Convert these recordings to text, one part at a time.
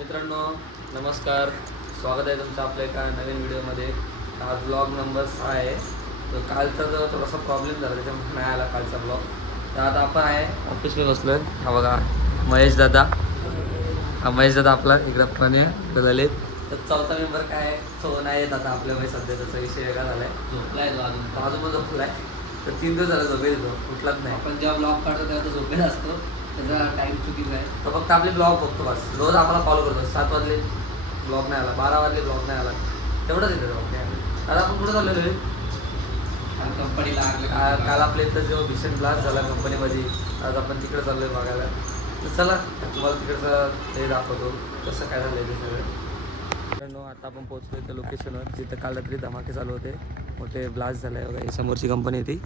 मित्रांनो नमस्कार, स्वागत आहे तुमचं आपल्या एका नवीन व्हिडिओमध्ये. आज ब्लॉग नंबर 6 आहे. तो कालचा जो थोडासा प्रॉब्लेम झाला त्याच्यामुळे नाही आला कालचा ब्लॉग. तर आता आपण आहे ऑफिसला बसलो आहे. हा बघा महेश दादा, हा महेश दादा आपला इकडं पण आहे ललित. तर चौथा मेंबर काय आहे तो नाही येत आता आपल्यामुळे. सध्या त्याचा विषय वेगळा झाला आहे, झोपला आहे तो अजून पण झोपला आहे. तर 3 दिवस झाला झोपेल तो, उठलाच नाही. आपण जेव्हा ब्लॉग काढतो तेव्हा तो झोपेल असतो, त्याचा टाईम चुकीचा आहे. तर फक्त आपले ब्लॉग बघतो बस. रोज आम्हाला फॉलो करतो. 7 वाजले ब्लॉग नाही आला, 12 वाजले ब्लॉग नाही आला, तेवढंच येतं ब्लॉग नाही आला. आता आपण कुठं चाललेलो आहे? कंपनीला काल आपल्या इथं जो भीषण ब्लास्ट झाला कंपनीमध्ये, आज आपण तिकडे चाललो आहे बघायला. तर चला तुम्हाला तिकडचं हे दाखवतो कसं काय झालं आहे ते सगळं. मित्रांनो आता आपण पोहोचलो त्या लोकेशनवर जिथं काल रात्री धमाके चालू होते, मोठे ब्लास्ट झाले बघा. ही समोरची कंपनी होती,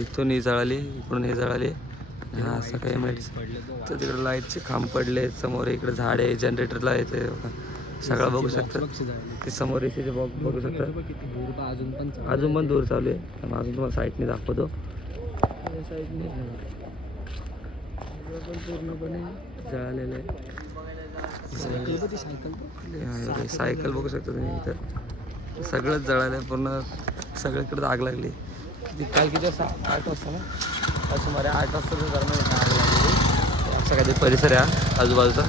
इथून ही जळाली, इकडून हे जळाली. हा असं काही माहिती. तर तिकडे लाईटचे खांब पडले समोर, इकडे झाड आहे, जनरेटरला येते सगळं बघू शकतात. ते समोर एसीचे बॉक्स बघू शकतात. अजून पण दूर चालू आहे. अजून तुम्हाला साईडने दाखवतो. साईडने पूर्णपणे जळालेलं आहे. सायकल बघू शकता तुम्ही इथं. सगळंच जळालं आहे पूर्ण, सगळीकडे आग लागली. काल किती वाजता? 8 वाजता ना, आज सुमारे 8 वाजता दरम्यान आग लागलेली. आमचा काहीतरी परिसर आहे आजूबाजूचा.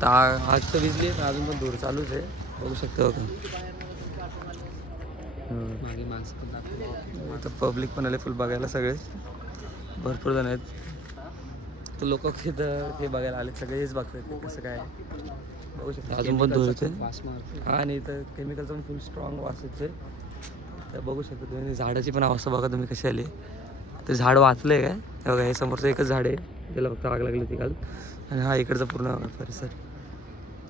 तर आग तर विजली पण अजून पण धूर चालूच आहे, बघू शकतो का. मागे माणसं इथं पब्लिक पण आले फुल बघायला, सगळे भरपूर जण आहेत. तर लोक तिथं हे बघायला आले, सगळे हेच बघतात कसं काय बघू शकतो. अजून पण धूर येते. हा आणि इथं केमिकलचा पण फुल स्ट्रॉंग वास येते. तर बघू शकतो तुम्ही. झाडाची पण अवस्था बघा तुम्ही कशी आली. ते झाड वाचलं आहे काय बघा. हे समोरचं एकच झाड आहे त्याला फक्त आग लागली होती काल. आणि हा इकडचा पूर्ण परिसर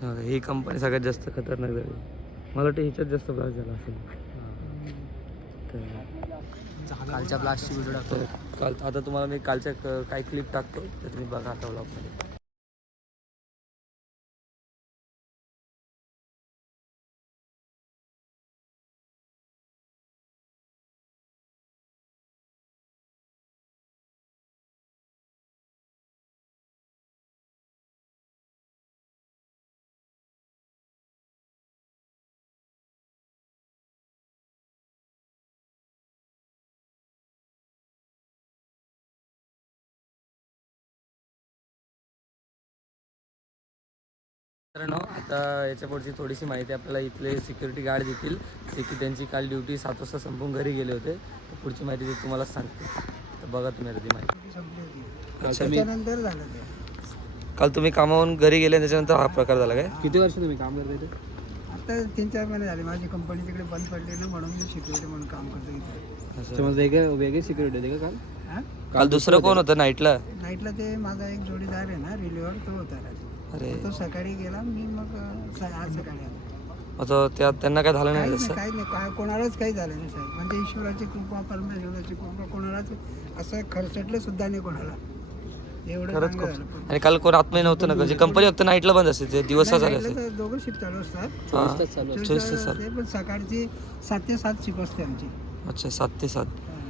बघा. ही कंपनी सगळ्यात जास्त खतरनाक झाली. मला वाटतं ह्याच्यात जास्त ब्लास्ट झाला असेल. कालच्या ब्लास्टची व्हिडिओ टाकतो. काल आता तुम्हाला मी कालच्या काही क्लिप टाकतो, तर तुम्ही बघा आता ब्लॉगमध्ये. मित्रांनो आता याच्या पुढची थोडीशी माहिती आपल्याला इथले सिक्युरिटी गार्ड देतील. त्यांची काल ड्युटी 7 वाजता संपून घरी गेले होते. तर पुढची माहिती ते तुम्हाला सांगते. तर बघा तुम्ही आता ती माहिती. त्याच्यानंतर झालं ते. काल तुम्ही कामावरून घरी गेले त्याच्यानंतर हा प्रकार झाला काय? किती वर्ष तुम्ही काम करता इथे? आता 3-4 महिने झाले. माझी कंपनी तिकडे बंद पडली ना, म्हणून मी सिक्युरिटी म्हणून काम करतो इथे. समज वेगळे सिक्युरिटी होते का काल? हां, काल दुसरं कोण होतं नाईटला? नाईटला ते माझा एक जोडीदार आहे ना रिलीवर, तो होता. अरे तो सकाळी गेला, मी मग आज सकाळी आलो. आता त्यांना काय झालं नाही तसं? काही नाही, कोणालाच काही झालं नाही साहेब. म्हणजे ईश्वराची कृपा, परमेश्वराची कृपा, कोणालाच असं खर्चटलं सुद्धा नाही कोणाला. एवढं खरंच चांगलं खूप. झालं. आणि काल कोण आतमध्ये नव्हतं ना, म्हणजे कंपनी फक्त नाईटला बंद असते, ते दिवसा झाले नाईटला असेल. तर दोघं शिफ्ट चालू असतात. हां 24 तास चालू. पण सकाळची 7 ते 7 शिफ्ट असते आमची. अच्छा 7 ते 7. हां.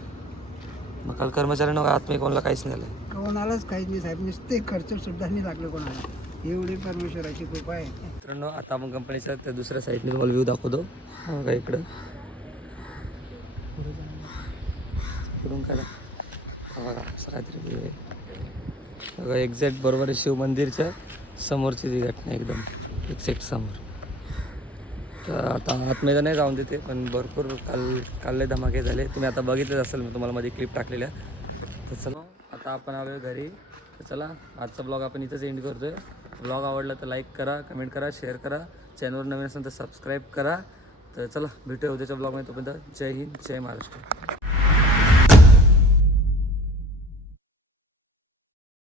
मग काल कर्मचाऱ्यांना आतमध्ये कोणाला काहीच नाही झालं? कोणालाच काहीच नाही साहेब. नुसते खर्च सुद्धा नाही लागले कोणाला. एवढी परमेश्वराची कृपा आहे. मित्रांनो आता आपण कंपनीच्या त्या दुसऱ्या साईडने तुम्हाला व्ह्यू दाखवतो. हा का इकडं इकडून काय बघा असं काहीतरी बघा. एक्झॅक्ट बरोबर आहे शिव मंदिरच्या समोरची ती घटना, एकदम एक्झॅक्ट समोर. तर आता आतमध्ये नाही जाऊन देते, पण भरपूर काल धमाके झाले. तुम्ही आता बघितलेच असेल, मी तुम्हाला मध्ये क्लिप टाकलेल्या. तर चला आता आपण आलो आहे घरी. तर चला आजचा ब्लॉग आपण इथंच एंड करतो आहे. ब्लॉग आवडला तर लाईक करा, कमेंट करा, शेअर करा. चॅनलवर नवीन असेल तर सबस्क्राईब करा. तर चला भेटूया उद्याच्या ब्लॉगमध्ये. तोपर्यंत जय हिंद, जय महाराष्ट्र.